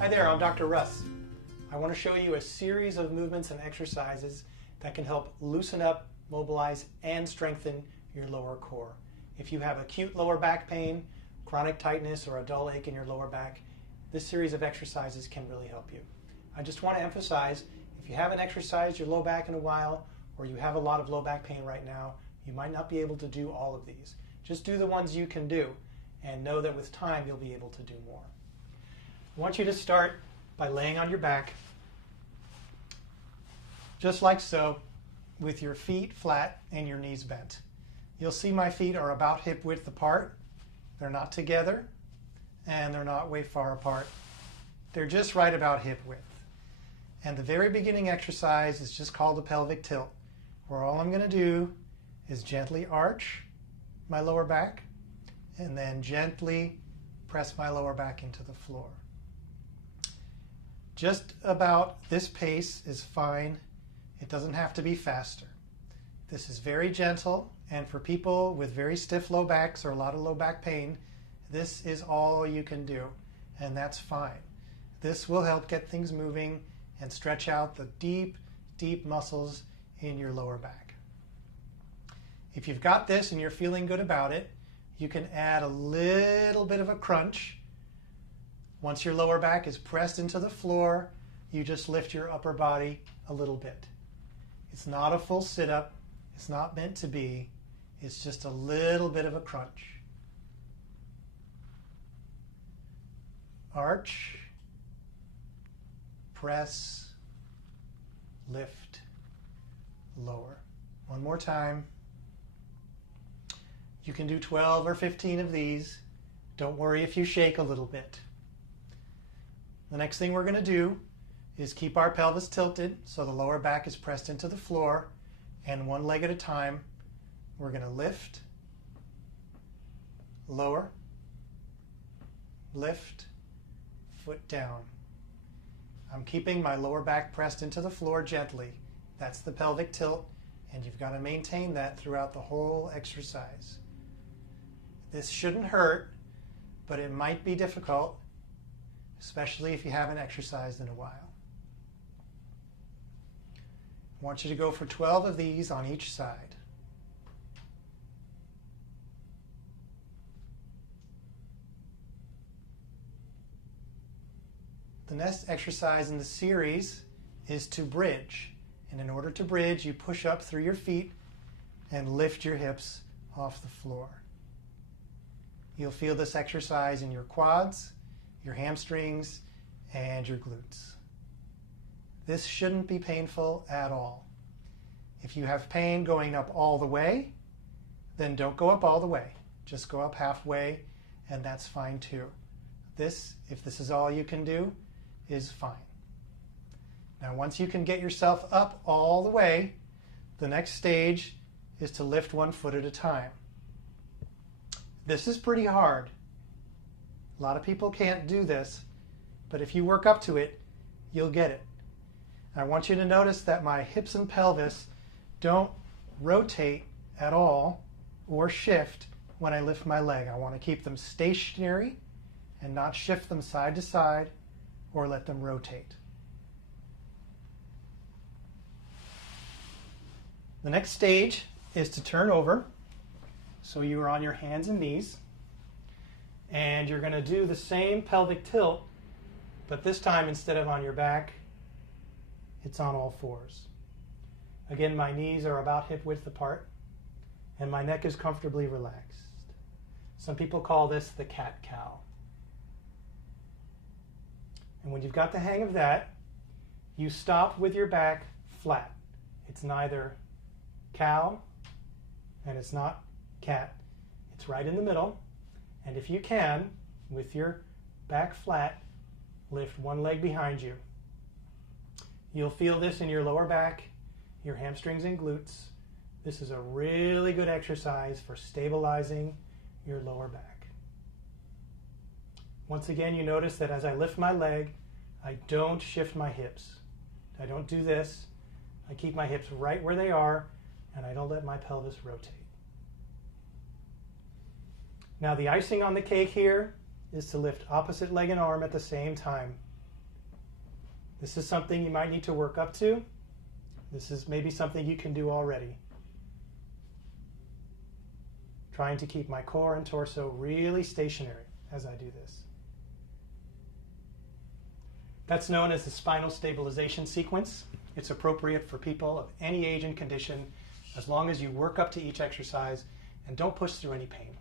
Hi there, I'm Dr. Russ. I want to show you a series of movements and exercises that can help loosen up, mobilize, and strengthen your lower core. If you have acute lower back pain, chronic tightness, or a dull ache in your lower back, this series of exercises can really help you. I just want to emphasize, if you haven't exercised your low back in a while, or you have a lot of low back pain right now, you might not be able to do all of these. Just do the ones you can do, and know that with time you'll be able to do more. I want you to start by laying on your back, just like so, with your feet flat and your knees bent. You'll see my feet are about hip width apart. They're not together, and they're not way far apart. They're just right about hip width. And the very beginning exercise is just called a pelvic tilt, where all I'm going to do is gently arch my lower back and then gently press my lower back into the floor. Just about this pace is fine. It doesn't have to be faster. This is very gentle, and for people with very stiff low backs or a lot of low back pain, this is all you can do, and that's fine. This will help get things moving and stretch out the deep, deep muscles in your lower back. If you've got this and you're feeling good about it, you can add a little bit of a crunch. Once your lower back is pressed into the floor, you just lift your upper body a little bit. It's not a full sit-up. It's not meant to be. It's just a little bit of a crunch. Arch, press, lift, lower. One more time. You can do 12 or 15 of these. Don't worry if you shake a little bit. The next thing we're going to do is keep our pelvis tilted so the lower back is pressed into the floor, and one leg at a time, we're going to lift, lower, lift, foot down. I'm keeping my lower back pressed into the floor gently. That's the pelvic tilt, and you've got to maintain that throughout the whole exercise. This shouldn't hurt, but it might be difficult, especially if you haven't exercised in a while. I want you to go for 12 of these on each side. The next exercise in the series is to bridge. And in order to bridge, you push up through your feet and lift your hips off the floor. You'll feel this exercise in your quads, your hamstrings, and your glutes. This shouldn't be painful at all. If you have pain going up all the way, then don't go up all the way. Just go up halfway, and that's fine too. This, if this is all you can do, is fine. Now, once you can get yourself up all the way, the next stage is to lift one foot at a time. This is pretty hard. A lot of people can't do this, but if you work up to it, you'll get it. I want you to notice that my hips and pelvis don't rotate at all or shift when I lift my leg. I want to keep them stationary and not shift them side to side or let them rotate. The next stage is to turn over. So you are on your hands and knees, and you're going to do the same pelvic tilt, but this time instead of on your back, it's on all fours. Again, my knees are about hip width apart, and my neck is comfortably relaxed. Some people call this the cat-cow. And when you've got the hang of that, you stop with your back flat. It's neither cow and it's not cat. It's right in the middle. And if you can, with your back flat, lift one leg behind you. You'll feel this in your lower back, your hamstrings and glutes. This is a really good exercise for stabilizing your lower back. Once again, you notice that as I lift my leg, I don't shift my hips. I don't do this. I keep my hips right where they are, and I don't let my pelvis rotate. Now the icing on the cake here is to lift opposite leg and arm at the same time. This is something you might need to work up to. This is maybe something you can do already. Trying to keep my core and torso really stationary as I do this. That's known as the spinal stabilization sequence. It's appropriate for people of any age and condition as long as you work up to each exercise and don't push through any pain.